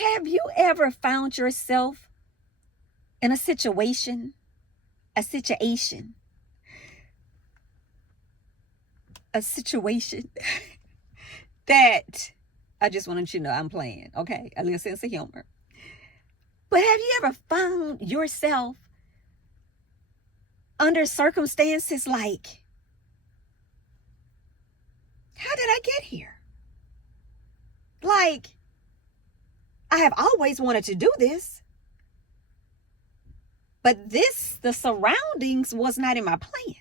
Have you ever found yourself in a situation that I just wanted you to know I'm playing, okay? A little sense of humor. But have you ever found yourself under circumstances like, how did I get here? Like, I have always wanted to do this, but the surroundings was not in my plan.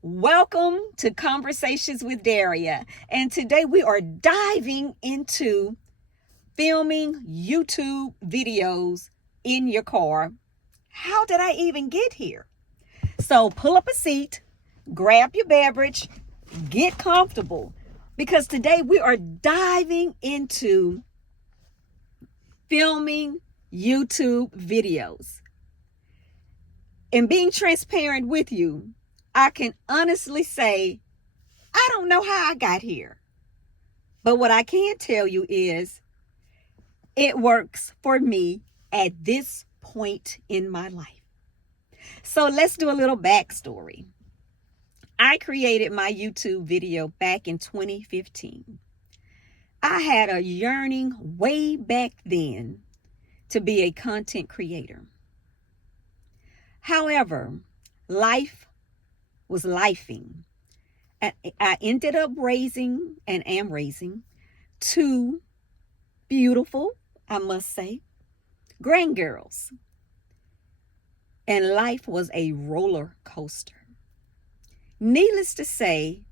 Welcome to Conversations with Daria. And today we are diving into filming YouTube videos in your car. How did I even get here? So pull up a seat, grab your beverage, get comfortable, because today we are diving into filming YouTube videos. And being transparent with you, I can honestly say, I don't know how I got here. But what I can tell you is, it works for me at this point in my life. So let's do a little backstory. I created my YouTube video back in 2015. I had a yearning way back then to be a content creator. However, life was lifing. I ended up raising and am raising two beautiful, I must say, grandgirls. And life was a roller coaster. Needless to say,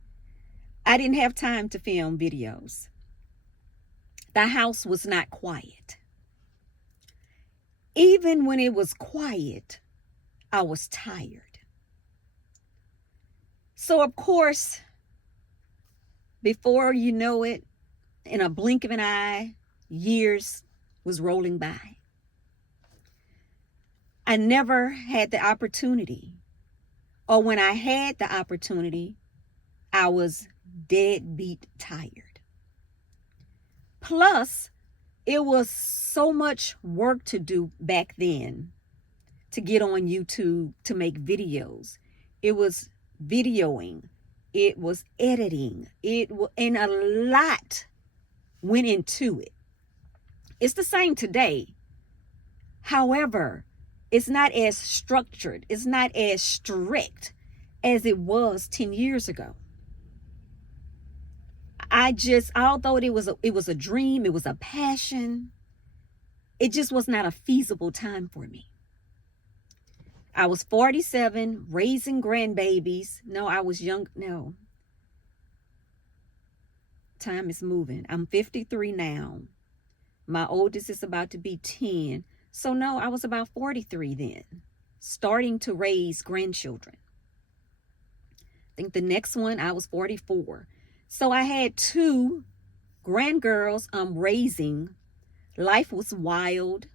I didn't have time to film videos. The house was not quiet. Even when it was quiet, I was tired. So, of course, before you know it, in a blink of an eye, years was rolling by. I never had the opportunity, or when I had the opportunity, I was deadbeat tired. Plus, it was so much work to do back then to get on YouTube to make videos. It was videoing, it was editing, and a lot went into it. It's the same today. However, it's not as structured, it's not as strict as it was 10 years ago. Although it was a dream, it was a passion, it just was not a feasible time for me. I was 47, raising grandbabies. No, I was young. No. Time is moving. I'm 53 now. My oldest is about to be 10. So no, I was about 43 then, starting to raise grandchildren. I think the next one, I was 44. So I had two grandgirls I'm raising. Life was wild.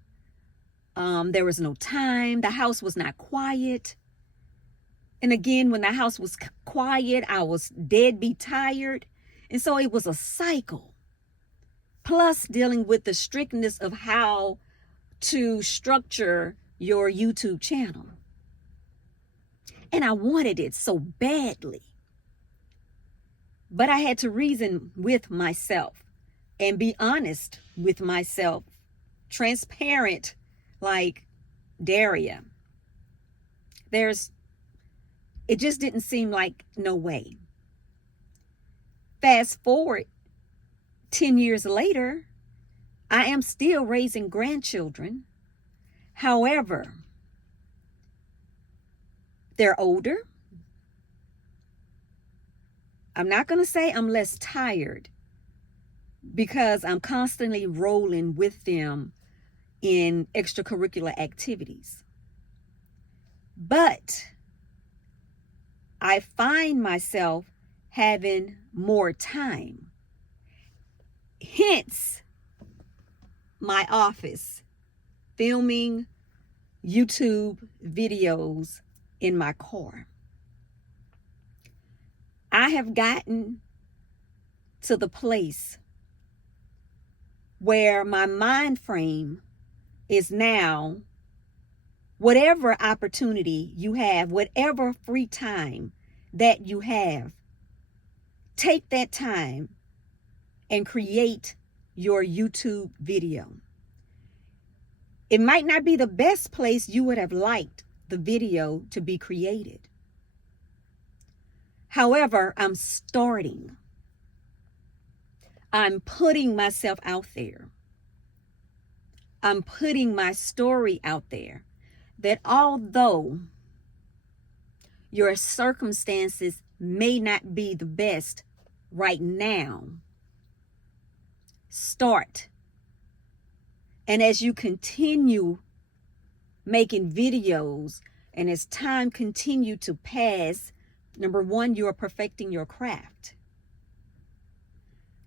There was no time. The house was not quiet. And again, when the house was quiet, I was deadbeat tired. And so it was a cycle. Plus dealing with the strictness of how to structure your YouTube channel. And I wanted it so badly. But I had to reason with myself and be honest with myself, transparent, like, Daria, it just didn't seem like no way. Fast forward 10 years later, I am still raising grandchildren. However, they're older. I'm not going to say I'm less tired, because I'm constantly rolling with them in extracurricular activities. But I find myself having more time. Hence, my office, filming YouTube videos in my car. I have gotten to the place where my mind frame is now whatever opportunity you have, whatever free time that you have, take that time and create your YouTube video. It might not be the best place you would have liked the video to be created. However, I'm starting. I'm putting myself out there. I'm putting my story out there, that although your circumstances may not be the best right now, start. And as you continue making videos, and as time continue to pass, number one, you are perfecting your craft.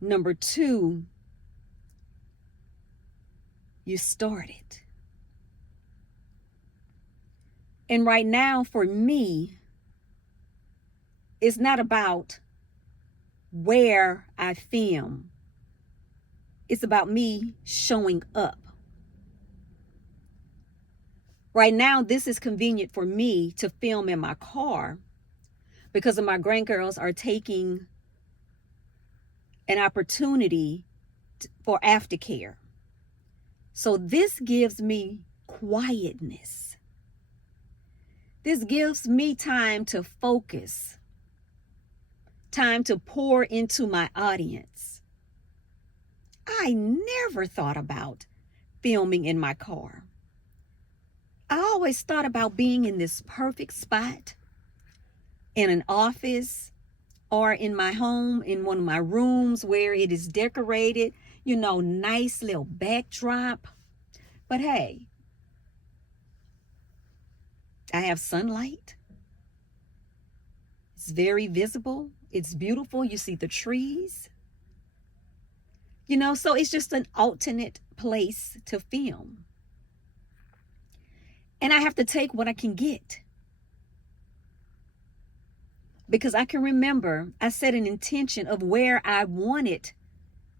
Number two, you started. And right now, for me, it's not about where I film. It's about me showing up. Right now, this is convenient for me to film in my car because of my grandgirls are taking an opportunity for aftercare. So this gives me quietness. This gives me time to focus, time to pour into my audience. I never thought about filming in my car. I always thought about being in this perfect spot, in an office or in my home, in one of my rooms where it is decorated, nice little backdrop. But hey, I have sunlight. It's very visible. It's beautiful. You see the trees. So it's just an alternate place to film. And I have to take what I can get. Because I can remember I set an intention of where I wanted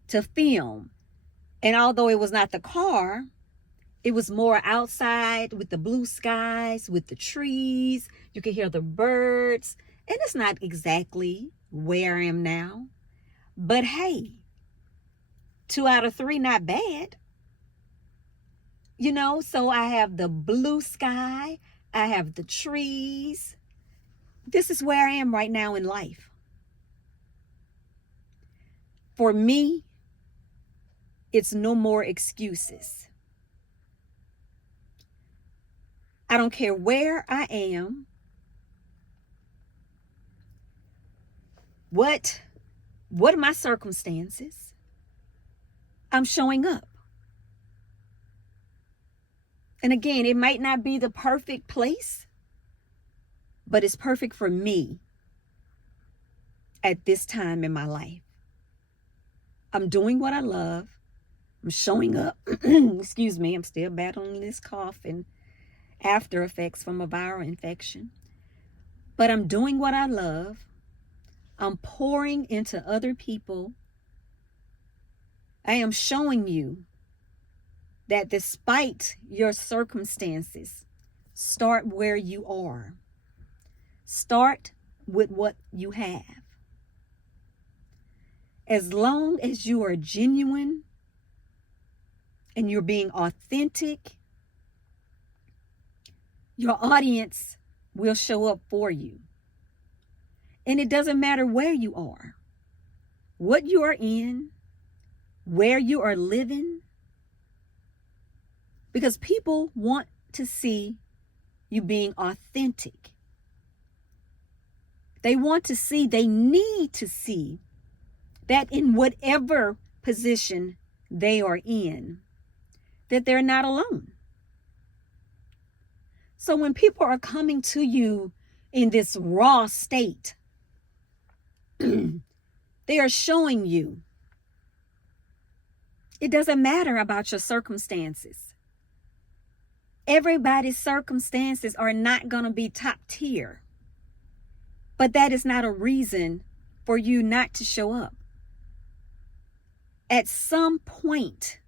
to film. And although it was not the car, it was more outside with the blue skies, with the trees. You can hear the birds. And it's not exactly where I am now. But hey, 2 out of 3, not bad. So I have the blue sky. I have the trees. This is where I am right now in life. For me, it's no more excuses. I don't care where I am. What are my circumstances? I'm showing up. And again, it might not be the perfect place, but it's perfect for me at this time in my life. I'm doing what I love. I'm showing up. Excuse me, I'm still battling this cough and after effects from a viral infection. But I'm doing what I love. I'm pouring into other people. I am showing you that despite your circumstances, start where you are. Start with what you have. As long as you are genuine and you're being authentic, your audience will show up for you. And it doesn't matter where you are, what you are in, where you are living, because people want to see you being authentic. They want to see, they need to see that in whatever position they are in, that they're not alone. So when people are coming to you in this raw state, they are showing you it doesn't matter about your circumstances. Everybody's circumstances are not going to be top tier. But that is not a reason for you not to show up. At some point,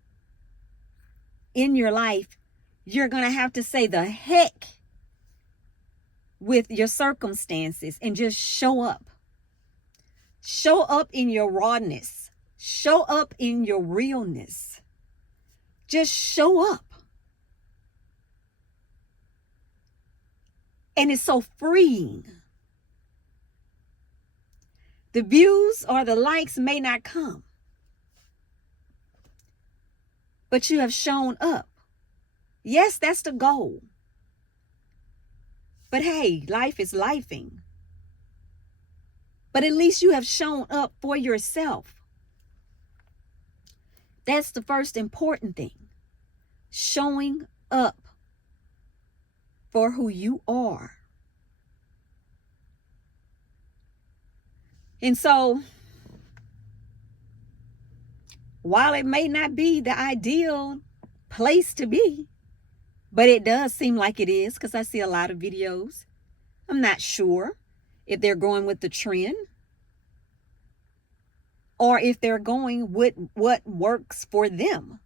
in your life, you're going to have to say the heck with your circumstances and just show up. Show up in your rawness. Show up in your realness. Just show up. And it's so freeing. The views or the likes may not come, but you have shown up. Yes, that's the goal. But hey, life is lifing. But at least you have shown up for yourself. That's the first important thing. Showing up for who you are. And so, while it may not be the ideal place to be, but it does seem like it is, because I see a lot of videos. I'm not sure if they're going with the trend or if they're going with what works for them.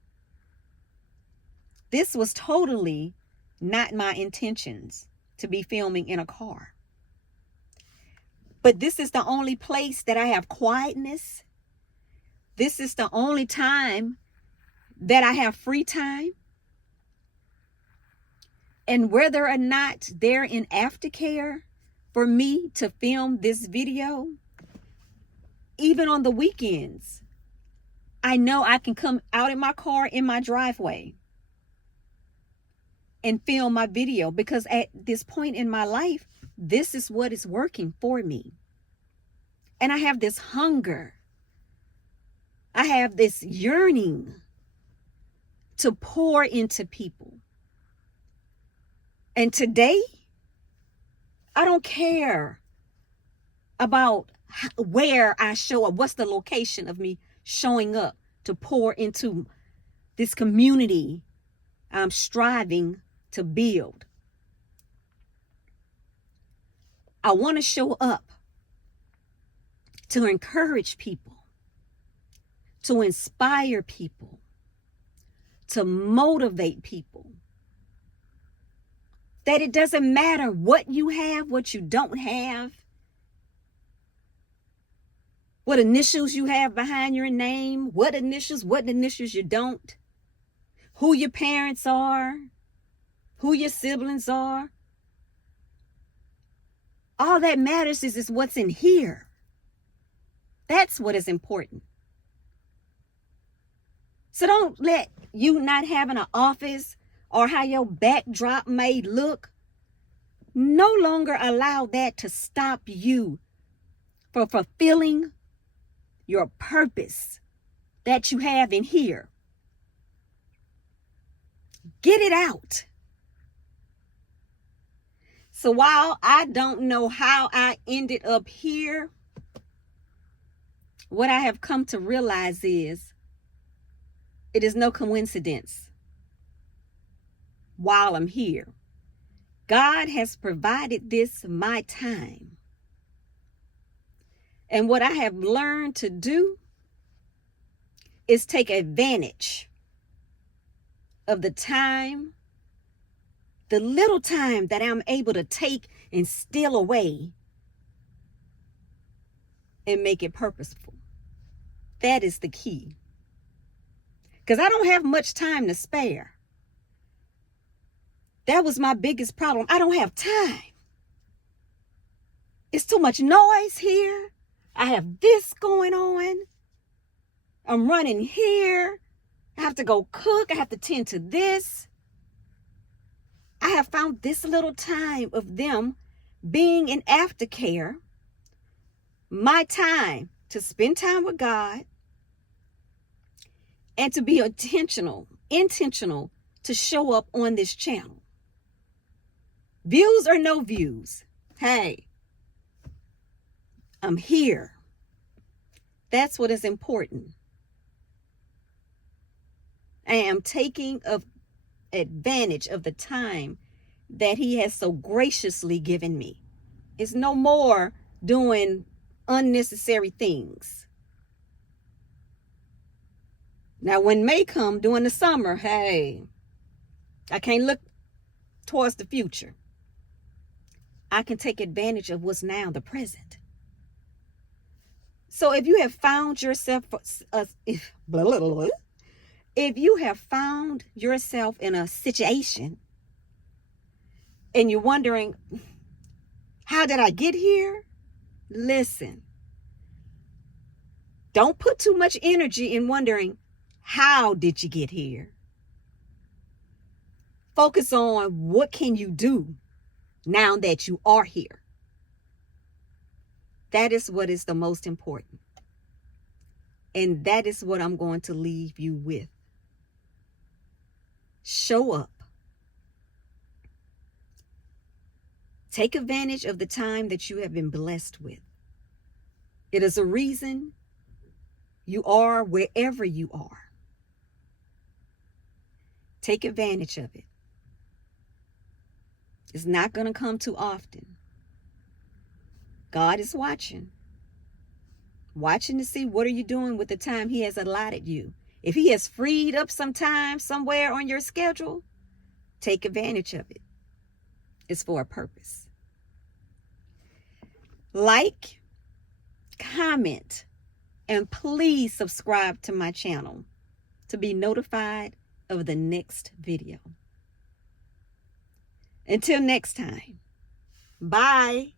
This was totally not my intentions to be filming in a car. But this is the only place that I have quietness. This is the only time that I have free time. And whether or not they're in aftercare for me to film this video, even on the weekends, I know I can come out in my car in my driveway and film my video, because at this point in my life, this is what is working for me. And I have this hunger. I have this yearning to pour into people. And today, I don't care about where I show up. What's the location of me showing up to pour into this community I'm striving to build? I want to show up to encourage people, to inspire people, to motivate people. That it doesn't matter what you have, what you don't have, what initials you have behind your name, what initials you don't, who your parents are, who your siblings are. All that matters is what's in here. That's what is important. So don't let you not having an office or how your backdrop may look, no longer allow that to stop you from fulfilling your purpose that you have in here. Get it out. So while I don't know how I ended up here, what I have come to realize is it is no coincidence. While I'm here, God has provided this my time. And what I have learned to do is take advantage of the time, the little time that I'm able to take and steal away and make it purposeful. That is the key. Because I don't have much time to spare. That was my biggest problem. I don't have time. It's too much noise here. I have this going on. I'm running here. I have to go cook. I have to tend to this. I have found this little time of them being in aftercare, my time to spend time with God and to be intentional to show up on this channel. Views or no views, hey, I'm here. That's what is important. I am taking advantage of the time that He has so graciously given me. It's no more doing unnecessary things. Now, when May come during the summer, hey, I can't look towards the future. I can take advantage of what's now, the present. So if you have found yourself, if you have found yourself in a situation and you're wondering, how did I get here? Listen, don't put too much energy in wondering, how did you get here? Focus on what can you do now that you are here. That is what is the most important. And that is what I'm going to leave you with. Show up. Take advantage of the time that you have been blessed with. It is a reason you are wherever you are. Take advantage of it. It's not going to come too often. God is watching to see what are you doing with the time he has allotted you. If he has freed up some time somewhere on your schedule, take advantage of it. It's for a purpose. Like, comment, and please subscribe to my channel to be notified of the next video. Until next time, bye.